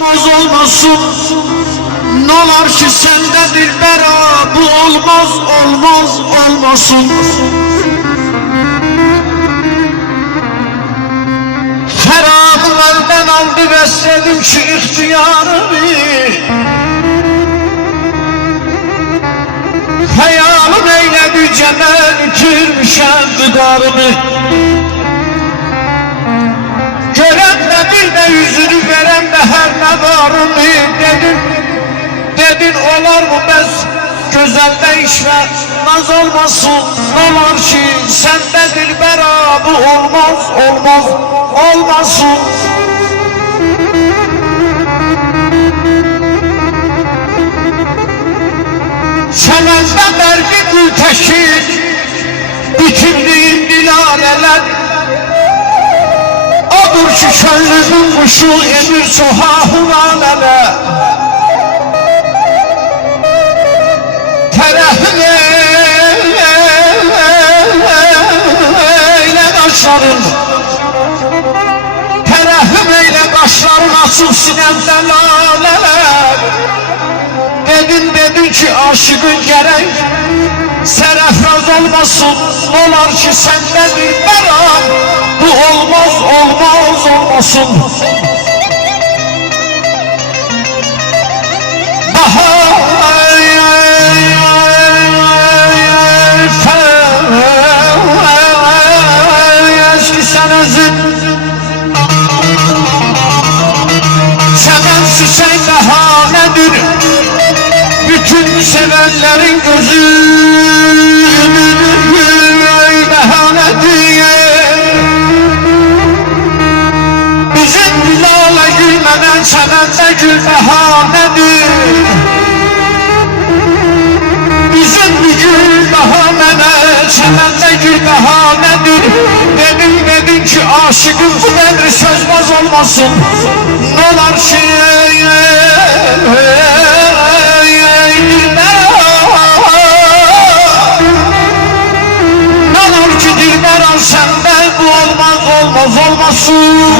Olmaz olmasın, nolar ki sendedir bera, bu olmaz olmaz olmasın. Ferahım elden aldı, besledim ki ihtiyarımı. Hayalım eyledi cemel, itirmişem gıdarımı. Gören de bir de yüzünü veren de her ne varını. Dedin olar mı bez gözelde işve naz olmasın. Olar ki sende dilbera, bu olmaz olmaz olmasın. Çemende bergi gül teşhir, bitirdiğin dilaleler. Odur ki könlümün kuşu emir sohahın alele. Terehim eyle kaşların, terehim eyle kaşların, açık sinemde laleler. Dedin ki aşıkın gerek serefraz olmasın. Olar ki sende bir beram, bu olmaz olmaz olmasın. Eski senezin seven çiçek bahanedir, bütün sevenlerin gözü bahanedir. Bizim Bilal'e gülmeden sevende gül bahanedir. Bizim bir gül bahanene, sevende gül bahanedir. Dedin ki aşıkın bu devri sözmez olmasın. Nolar ki nolar ki dilberan sende, bu olmaz olmaz olmasın.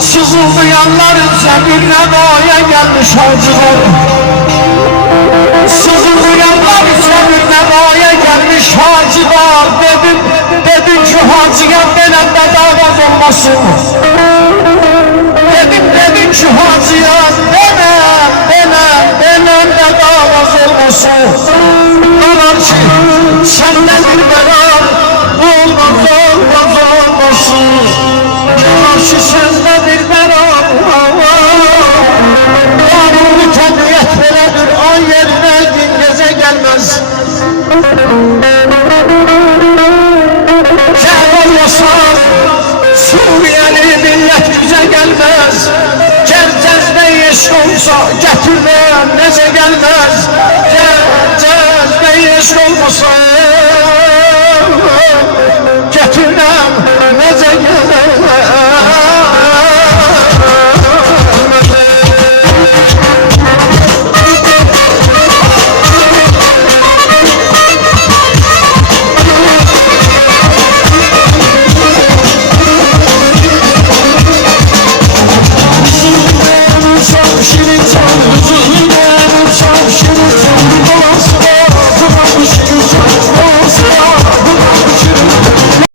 Sızıldayanların zemine boya gelmiş hacılar. Sızıldayanların zemine boya gelmiş hacılar. Dedim ki hacıya benim de davaz olmasın. Dedim ki hacıya benim de davaz olmasın. Olar ki senden bir beram, olmaz olmaz olmasın. Olar ki senden bir beram, kanunu tabiat veredir, ay yerine gün gece gelmez. olmasan Suriyeli millət gücə gəlməz. Gərcəzdə yeş olsa gətirmə necə gəlməz.